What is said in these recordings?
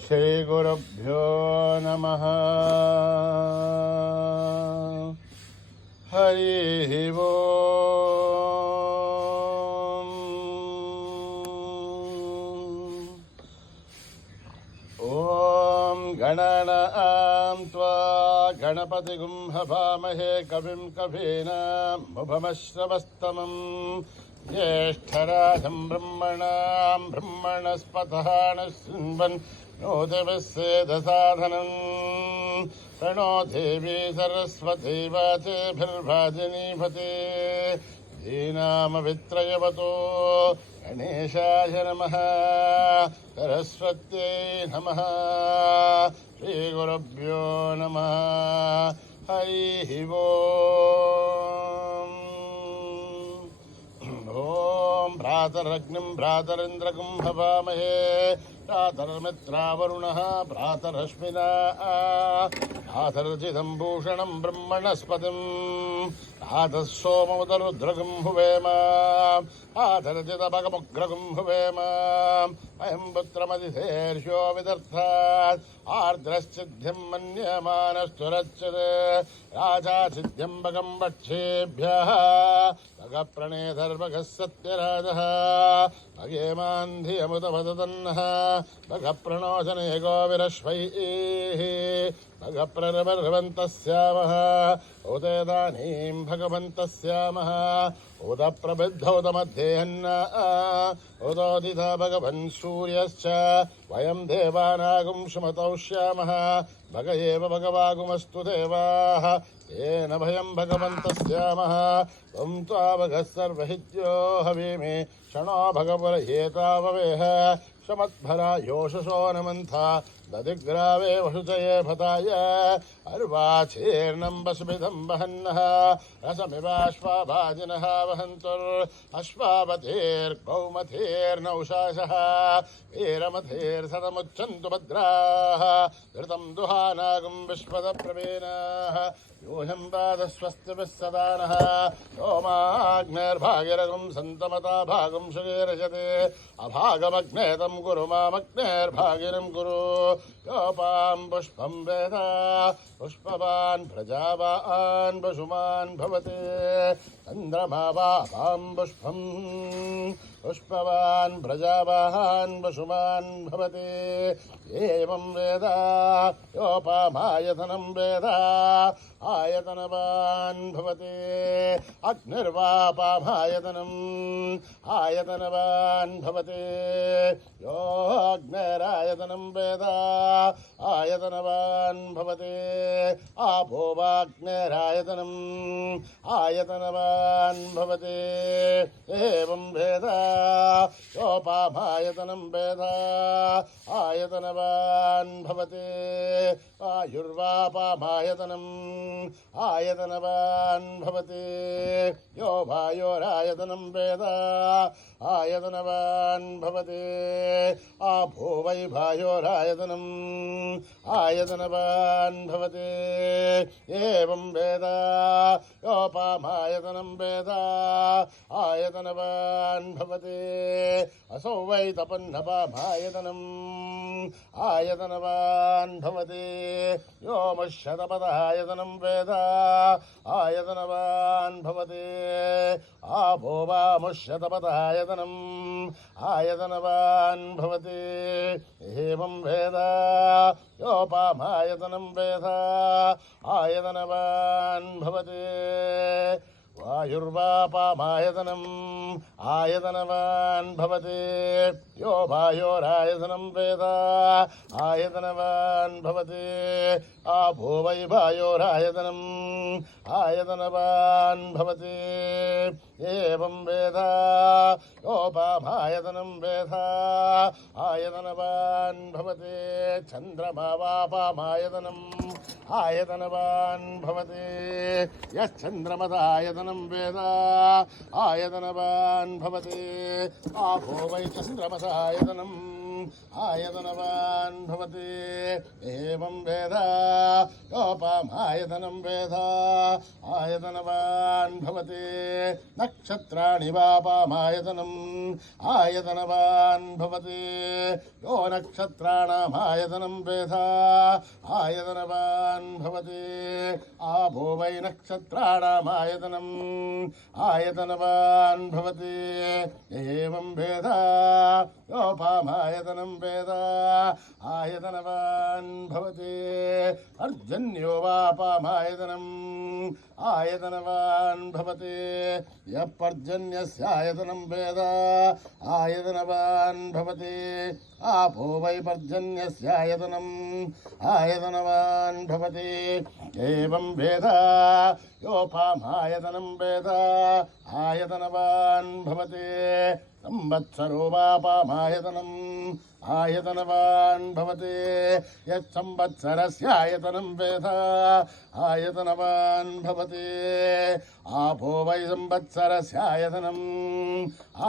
శ్రీ గురుభ్యో నమః. హరి ఓం. ఓం గణానాం త్వా గణపతిగుం హవామహే కవిం కవీనాముపమశ్రవస్తమం జ్యేష్ఠరాజం బ్రహ్మణాం బ్రహ్మణస్పతః శృण्वन् నోతిభిస్సేదసాధనం ప్రణో దేవీ సరస్వతీ వాచేభిర్వాజినీపతే ధీనామవిత్రయవతో గణేశాయ నమః సరస్వత్యై నమః. శ్రీగురుభ్యో నమః. హరి ఓం. ఓం భ్రాతరగ్నిం భ్రాతరింద్రకం హవామహే భ్రాతర్మిత్రావరుణః భ్రాతరశ్మినా భ్రాతర్జితం భూషణం బ్రహ్మణస్పతిం భ్రాతः సోమముదరుద్రగం హువేమ భ్రాతర్జితభగముగ్రగం హువేమ అయం పుత్రమతిథేర్షో విదర్థాత్ ఆర్ద్రశ్చిద్ధ్యం మన్యమానశ్చురచ్యతే రాజా సిద్ధ్యం భగం వక్షేభ్యః భగప్రణేధర్భగः సత్యరాజः భగేమాన్ధియముతవదతన్నః భగప్రణోజనేగో విరశ్వైః భగప్రరవర్వంతస్యామః ఉదేదానీం భగవంతస్యామః ఉదప్రబుద్ధౌతమధ్యేహన్న ఉదోదిత భగవన్ సూర్యశ్చ వయం దేవానాగుం సుమతౌష్యామః భగ ఏవ భగవాగుమస్తు దేవాః తేన భయం భగవంతస్యామః త్వం త్వావగः సర్వహిత్యో హవేమే క్షణో భగవరయేతావవేహ సమద్భరా యోషసో నమంథ దదిగ్రావే వసుచయే భతాయ అర్వాచేర్ణం వసుమిదం వహన్నః రసమివాశ్వాభాజినః వహంతుర్ అశ్వావతేర్గౌమతేర్నౌషాసః వీరమతేర్సతముచ్చन्तు భద్రాః ధృతం దుహానాగం విశ్వదప్రవేణాః యూయం వాదస్వస్తిభిः సదా నః సోమాగ్నేర్భాగిరగం సంతమతా భాగం సుగేరజతే అభాగమగ్నే తం కురు మామగ్నేర్భాగిరం కురు యోపాం పుష్పం వేద పుష్పవాన్ ప్రజావాన్ పశుమాన్ భవతే చంద్రమా వాపాం పుష్పం పుష్పవాన్ ప్రజావాన్ పశుమాన్ భవతే ఏవం వేద యోపామాయతనం వేద ఆయతనవాన్ భవతే అగ్నిర్వాపామాయతనం ఆయతనవాన్ భవతే యో అగ్నిరాయతనం వేద ఆయతనవాన్ భవతే ఆపో వాగ్నిరాయతనం ఆయతనవాన్ భవతే ఏవం వేద యోపామాయతనం వేద ఆయతనవాన్ భవతే ఆయుర్వాపామాయతనం ఆయతనవాన్ భవతే యో వాయోరాయతనం వేద ఆయతనవాన్ భవతే ఆపో వై వాయోరాయతనం ఆయతనవాన్ భవతే ఏవం వేద యోపామాయతనం వేద ఆయతనవాన్ భవతే అసౌ వై తపన్నపామాయతనం ఆయతనవాన్ భవతే యోమశతపదాయతనం వేద ఆయతనవాన్ భవతే ఆపో వాముశతపదాయతనం ఆయతనవాన్ భవతే ఏవం వేద యోపామాయతనం వేద ఆయతనవాన్ భవతే వాయుర్వాపామాయతనం ఆయతనవాన్ భవతే యో వాయోరాయతనం వేద ఆయతనవాన్ భవతే ఆపో వై వాయోరాయతనం ఆయతనవాన్ భవతే ఏవం వేద యోపామాయతనం వేద ఆయతనవాన్ భవతే చంద్రమా వాపామాయతనం ఆయతనవాన్ భవతే యశ్చంద్రమదాయతనం వేద ఆయతనవాన్ భవతే ఆపో వై చంద్రమసాయతనం आयतनवान् भवति एवं वेद योपामायतनं वेद आयतनवान् भवति नक्षत्राणि वापामायतनम् आयतनवान् भवति यो नक्षत्राणामायतनं वेद आयतनवान् भवति आभो वै नक्षत्राणामायतनम् आयतनवान् भवति एवं वेद योपामायतनं वेद आयतनवान् भवति पर्जन्यो वापामायतनम् आयतनवान् भवति यः पर्जन्यस्यायतनं वेद आयतनवान् भवति आपो वै पर्जन्यस्यायतनम् आयतनवान् भवति एवं वेद योपामायतनं वेद आयतनवान् भवति संवत्सरो वापामायतनम् आयतनवान् भवति यत्संवत्सरस्यायतनं वेद आयतनवान् भवति आपो वै संवत्सरस्यायतनम्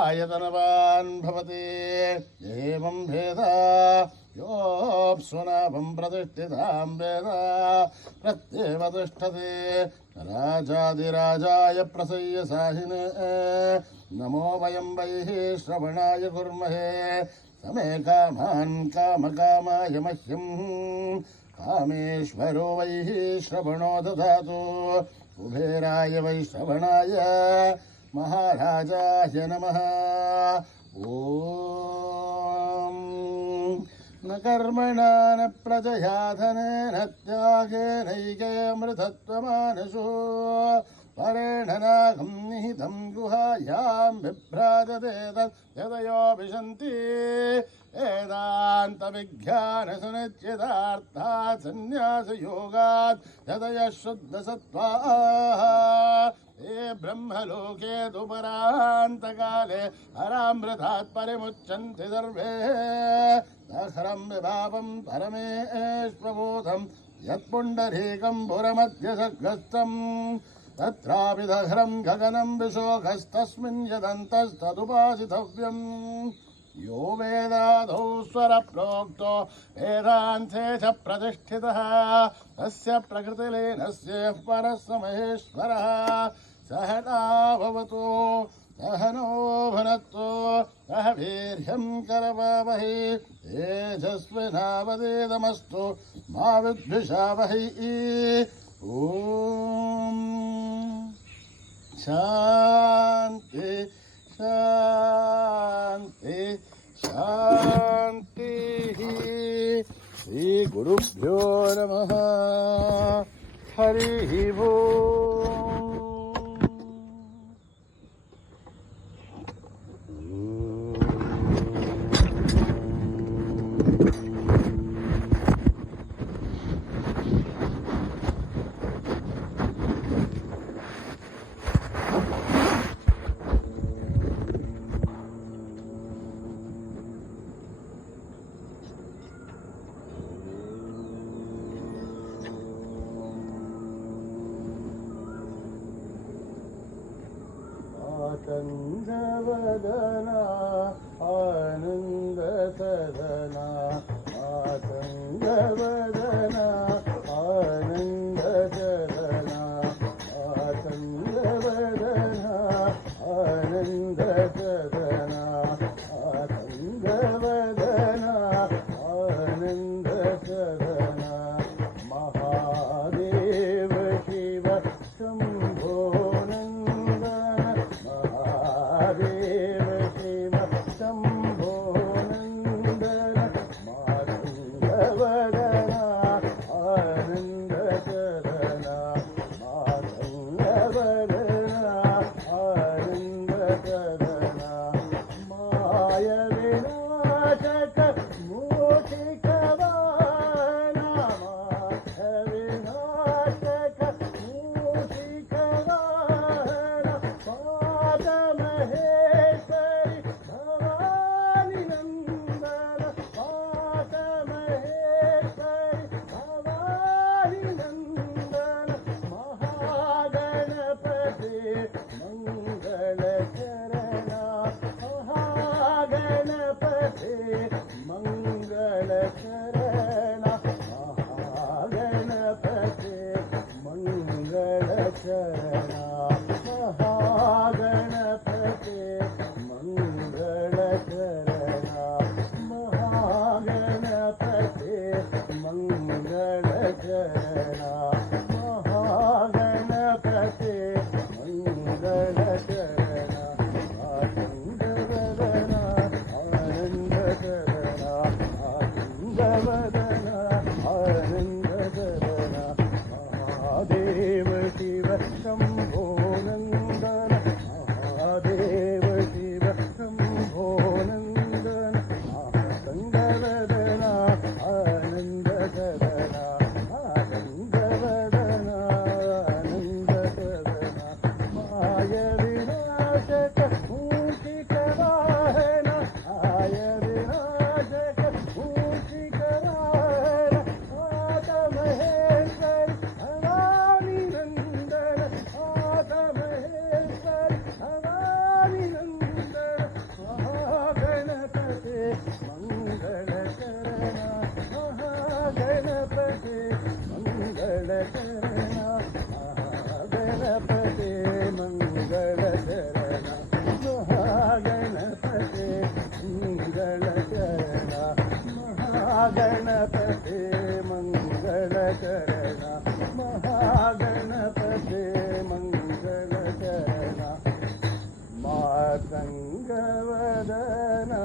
आयतनवान् भवति एवं वेद योऽप्सुनाभं प्रतिष्ठितां वेद प्रत्येव तिष्ठति राजाधिराजाय प्रसय्य साहिने नमो वयं वैः श्रवणाय कुर्महे समे कामान् कामकामाय मह्यं कामेश्वरो वैः श्रवणो ददातु कुबेराय वै श्रवणाय महाराजाय नमः ॐ न कर्मणा न प्रजया धनेन त्यागेनैकेऽमृतत्वमानसो परेण नागं निहितं गुहायां बिभ्राजते तद्यदयोऽभिशन्ति वेदान्तविज्ञानसुनिश्चितार्थात् सन्न्यासयोगात् यदयः शुद्धसत्त्वाः ये ब्रह्मलोके तु परान्तकाले हरामृतात् परिमुच्यन्ति सर्वे सहरं विभावं परमेश्वभूतं यत्पुण्डरीकं पुरमध्यसग्रस्तम् तत्रापि दहरं गगनं विशोकस्तस्मिन् यदन्तस्तदुपासितव्यम् यो वेदादौ स्वरप्रोक्तो वेदान्ते च प्रतिष्ठितः तस्य प्रकृतिलीनस्य परः स महेश्वरः सहना भवतु सहनो भुनक्तु सह वीर्यं करवावहै तेजस्विनावधीतमस्तु मा विद्विषावहै ॐ शान्ति शान्ति शान्तिः श्रीगुरुभ्यो नमः हरिः ओम् मातङ्गवदना आनन्दसदना मातङ्गवदना आनन्दसदना मातङ्गवदना आनन्दसदना मातङ्गवदना आनन्दसदना महादेव शिव शम्भो देव शिव शम्भो नन्दन मातङ्गवदना आनन्दसदना मातङ्गवदना आनन्दसदना माय विनाशक मूषिकवाहना माय विनाशक मूषिकवाहना पादमहे महागणपते मंगलकरण महागणपते मंगलकरण मातंगवदना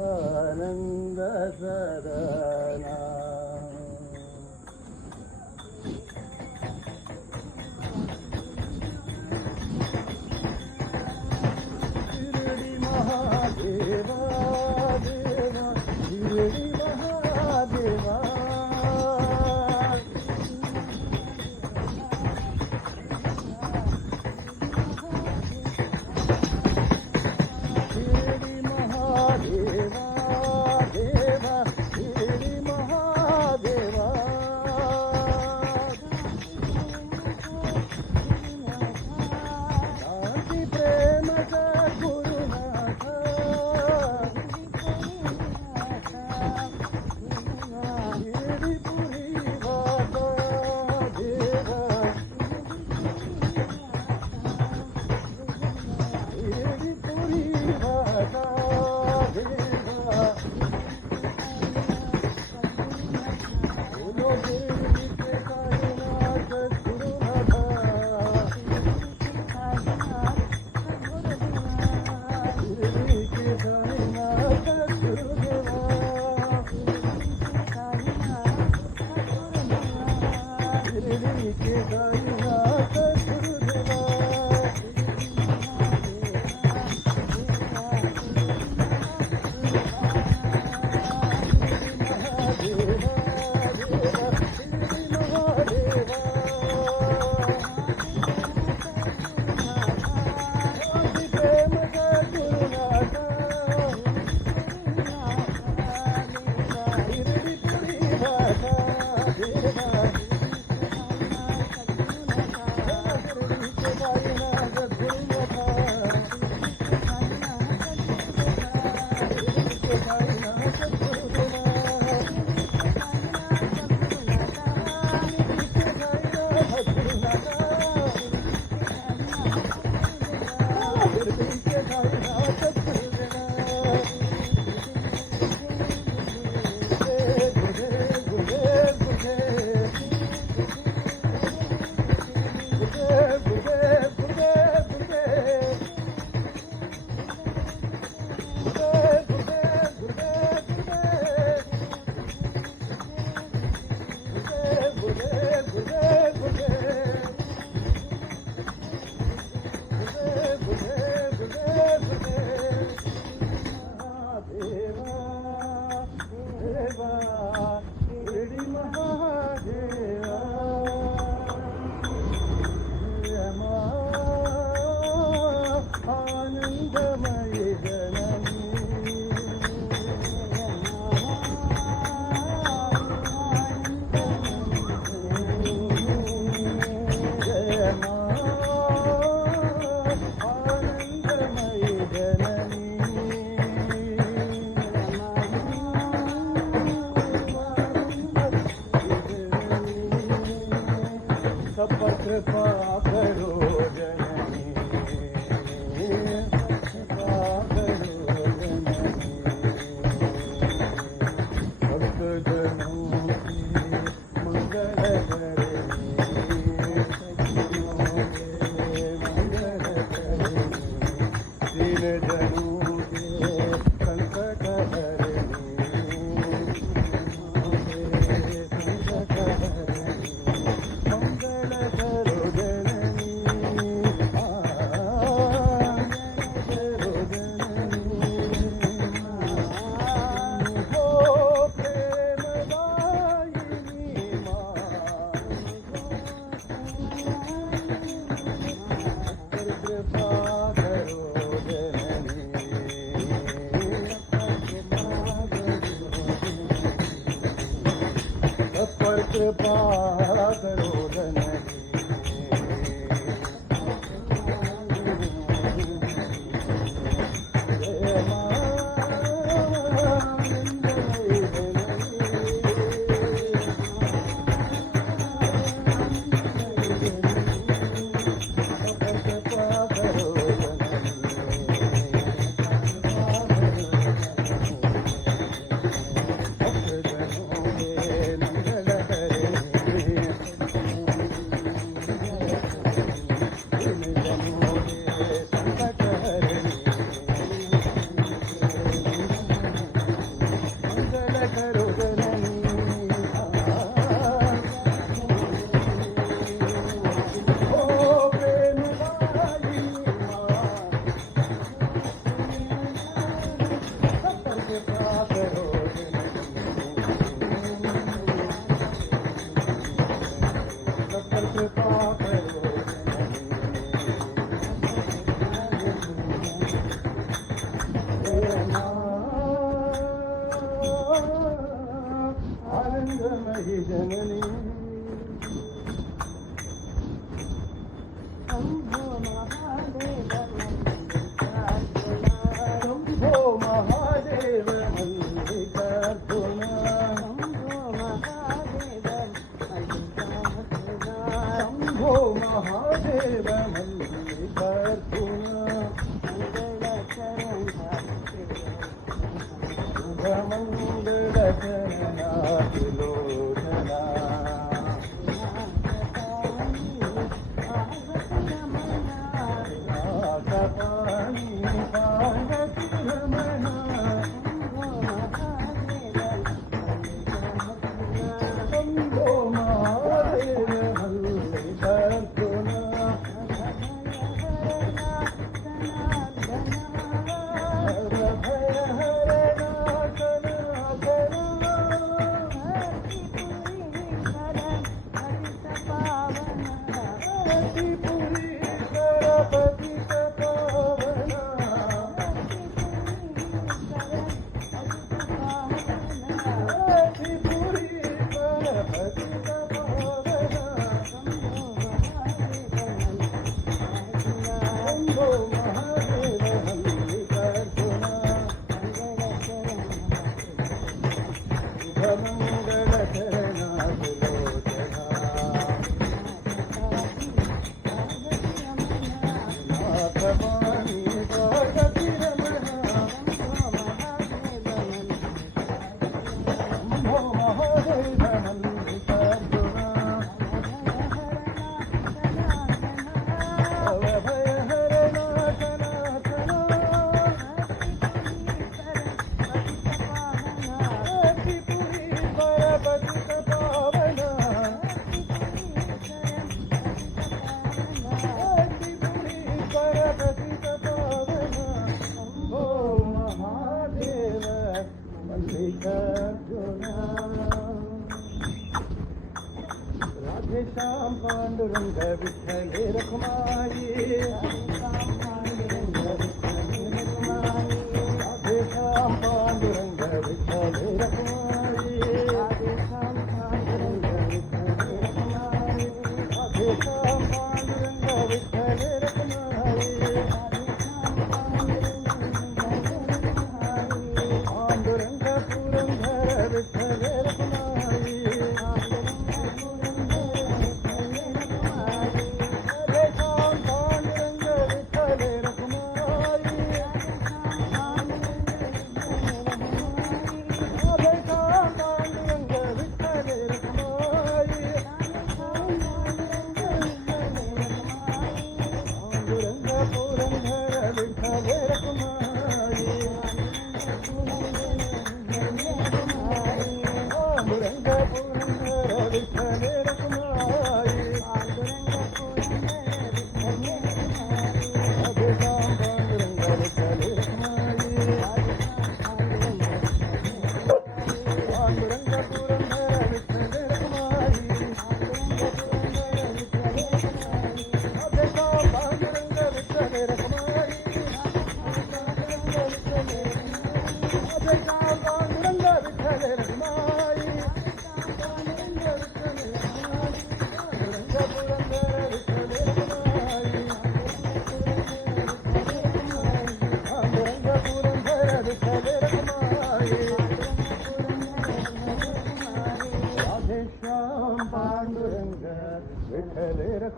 आनंद सदना शिरडी महादेवा देवा शिरडी महादेवा शिरडी महादेवा देवा शिरडी महादेवा शांती प्रेम सद्गुरुनाथ शिरडी पुरी वासा देवा शिरडी पुरी वासा देवा बोलो शिरडी के साईनाथ गुरुनाथ शिरडी के साईनाथ गुरुदेवा शिरडी के साईनाथ गुरुदेवा महादेवा देवा शिरडी महादेवा शांति प्रेम सद्गुरुनाथ शिरडी पुरी भाषा देवा शिरडी के साईनाथ गुरुनाथ शिरडी के साईनाथ गुरुदेवा कृपा करो जननी कृपा करो जननी भक्त जनों की मंगल करनी सज्जनों के मंगल करनी दीन जनों के संकट हरनी संकट हरनी मंगल करो जननी करो जननी हो प्रेमदायिनी माँ कृपा करो जननी सब पर कृपा करो जननी जय माँ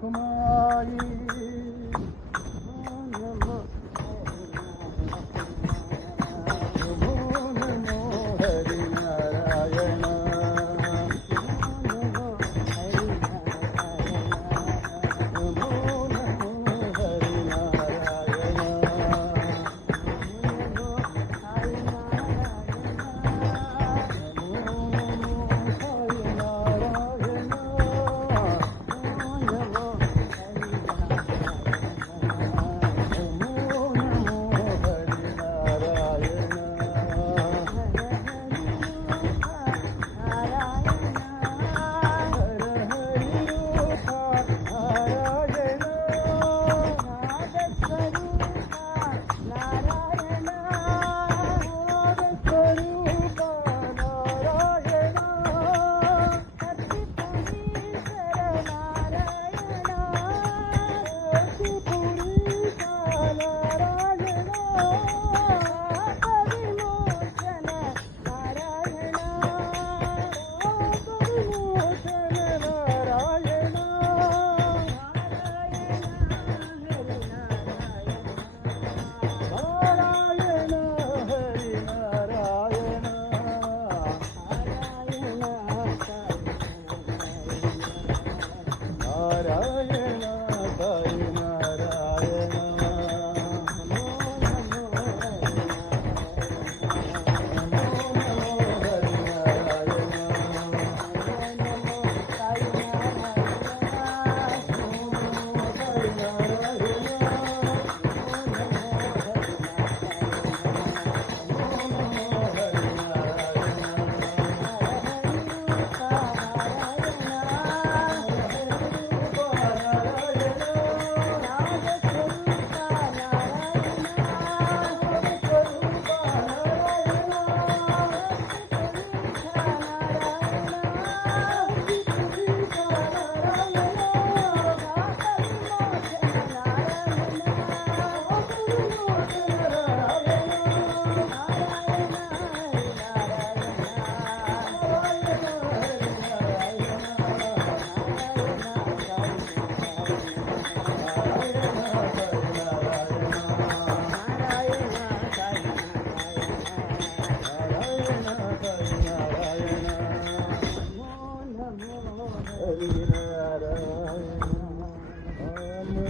सुखमाई नमो नमो हरि नारायण नमो हरि नारायण नमो नमो हरि नारायण नमो हरि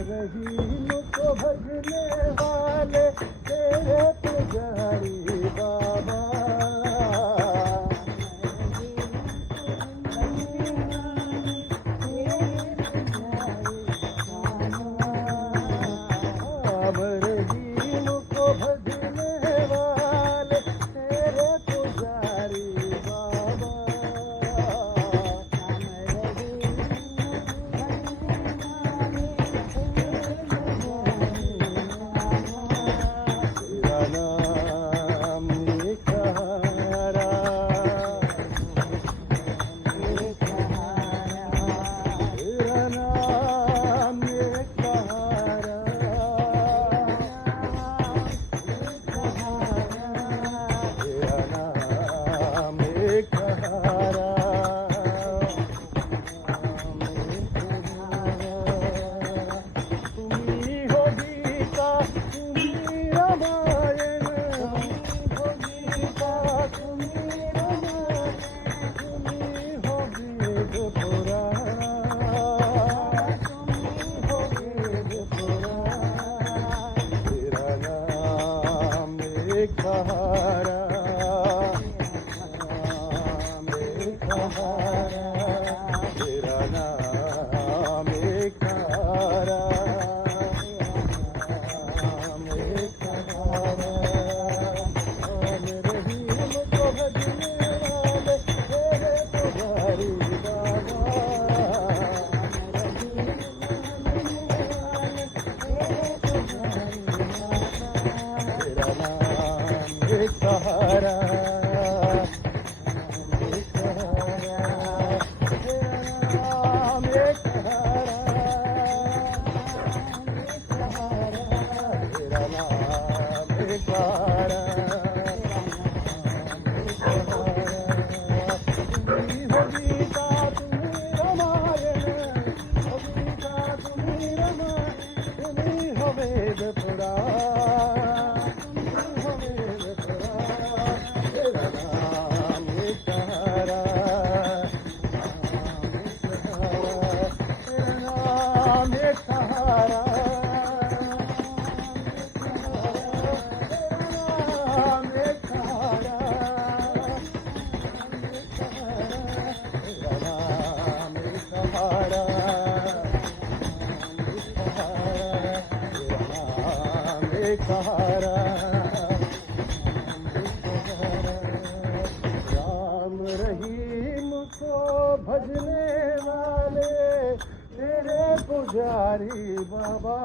रहीम को भजने वाले तेरे पुजारी बाबा रहीम को भजने वाले तेरे पुजारी बाबा It's सहारा राम रहीम को भजने वाले तेरे पुजारी बाबा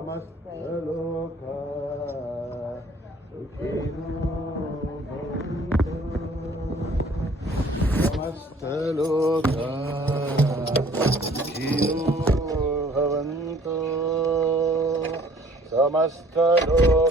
समस्तलोका सुखिनो भवन्तु समस्तलोका सुखिनो भवन्तु समस्तलोका